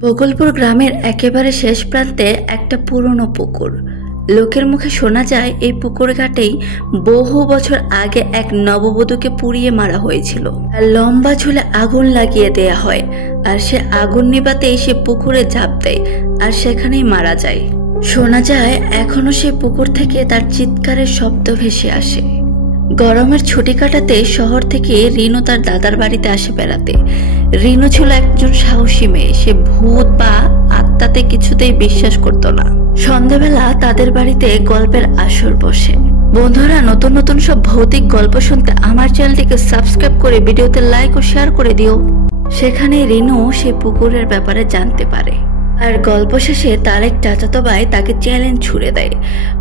বগলপুর গ্রামের একেবারে শেষ প্রান্তে একটা পুরনো পুকুর। লোকের মুখে শোনা যায় এই পুকুর ঘাটেই বহু বছর আগে এক নববধূকে পুড়িয়ে মারা হয়েছিল। আর লম্বা ঝুলে আগুন লাগিয়ে দেয়া হয়, আর সে আগুন নিভাতেই সে পুকুরে ঝাঁপ দেয় আর সেখানেই মারা যায়। শোনা যায় এখনো সেই পুকুর থেকে তার চিৎকারের শব্দ ভেসে আসে। গরমের ছুটি কাটাতে শহর থেকে রিনু তার দাদার বাড়িতে আসে বেড়াতে। রিনু ছিল একজন সাহসী মেয়ে। সে ভূত বা আত্মাতে কিছুতেই বিশ্বাস করত না। সন্ধ্যাবেলা তাদের বাড়িতে গল্পের আসর বসে। বন্ধুরা, নতুন নতুন সব ভৌতিক গল্প শুনতে আমার চ্যানেলটিকে সাবস্ক্রাইব করে ভিডিওতে লাইক ও শেয়ার করে দিও। সেখানে রিনু সেই পুকুরের ব্যাপারে জানতে পারে। আর গল্প শেষে তার এক চাচাতো ভাই তাকে চ্যালেঞ্জ ছুড়ে দেয়।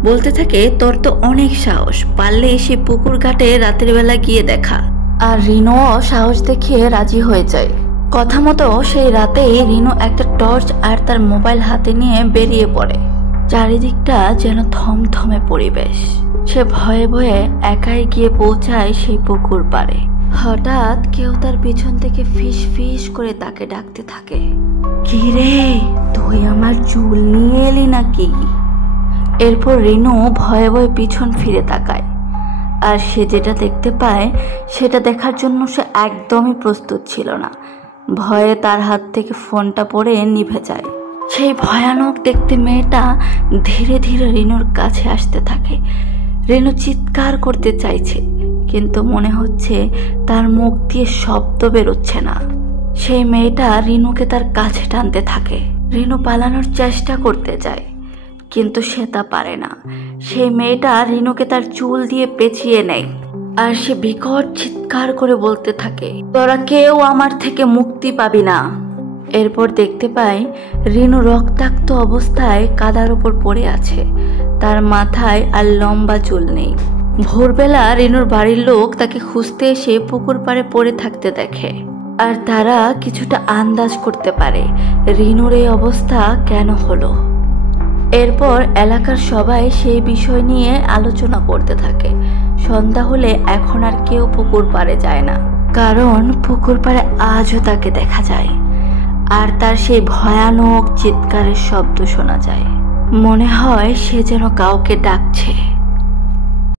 বলতে থাকে, তোর তো অনেক সাহস, পারলে সে পুকুর ঘাটে রাতের বেলা গিয়ে দেখা। আর রিনুও সাহস দেখিয়ে রাজি হয়ে যায়। কথা মতো সেই রাতে রিনু একটা টর্চ আর তার মোবাইল হাতে নিয়ে বেরিয়ে পড়ে। চারিদিকটা যেন থমথমে পরিবেশ। সে ভয়ে ভয়ে একাই গিয়ে পৌঁছায় সেই পুকুর পাড়ে। হঠাৎ কেউ তার পিছন থেকে ফিস ফিস করে তাকে ডাকতে থাকে, কি রে, তুই আমার চুল নিয়ে এলি নাকি? এরপর রিনু ভয়ে ভয়ে পিছন ফিরে তাকায়। আর সে যেটা দেখতে পায় সেটা দেখার জন্য সে একদমই প্রস্তুত ছিল না। ভয়ে তার হাত থেকে ফোনটা পড়ে নিভে যায়। সেই ভয়ানক দেখতে মেয়েটা ধীরে ধীরে রিনুর কাছে আসতে থাকে। রিনু চিৎকার করতে চাইছে, কিন্তু মনে হচ্ছে তার মুখ দিয়ে শব্দ বেরোচ্ছে না। সেই মেয়েটা রিনুকে তার কাছে টানতে থাকে। রিনু পালানোর চেষ্টা করতে যায়, কিন্তু সে তা পারে না। সেই মেয়েটা রিনুকে তার চুল দিয়ে পেঁচিয়ে নেয়। আর সে বিকট চিৎকার করে বলতে থাকে, তোরা কেউ আমার থেকে মুক্তি পাবি না। এরপর দেখতে পাই রিনু রক্তাক্ত অবস্থায় কাদার উপর পড়ে আছে। তার মাথায় আর লম্বা চুল নেই। ভোরবেলা রিনুর বাড়ির লোক তাকে খুঁজতে এসে পুকুর পাড়ে পড়ে থাকতে দেখে। আর তারা কিছুটা আন্দাজ করতে পারে রিনুর এই অবস্থা কেন হলো। এরপর এলাকার সবাই সেই বিষয় নিয়ে আলোচনা করতে থাকে। সন্ধ্যা হলে এখন আর কেউ পুকুর পাড়ে যায় না, কারণ পুকুর পাড়ে আজও তাকে দেখা যায়। আর তার সেই ভয়ানক চিৎকারের শব্দ শোনা যায়। মনে হয় সে যেন কাউকে ডাকছে।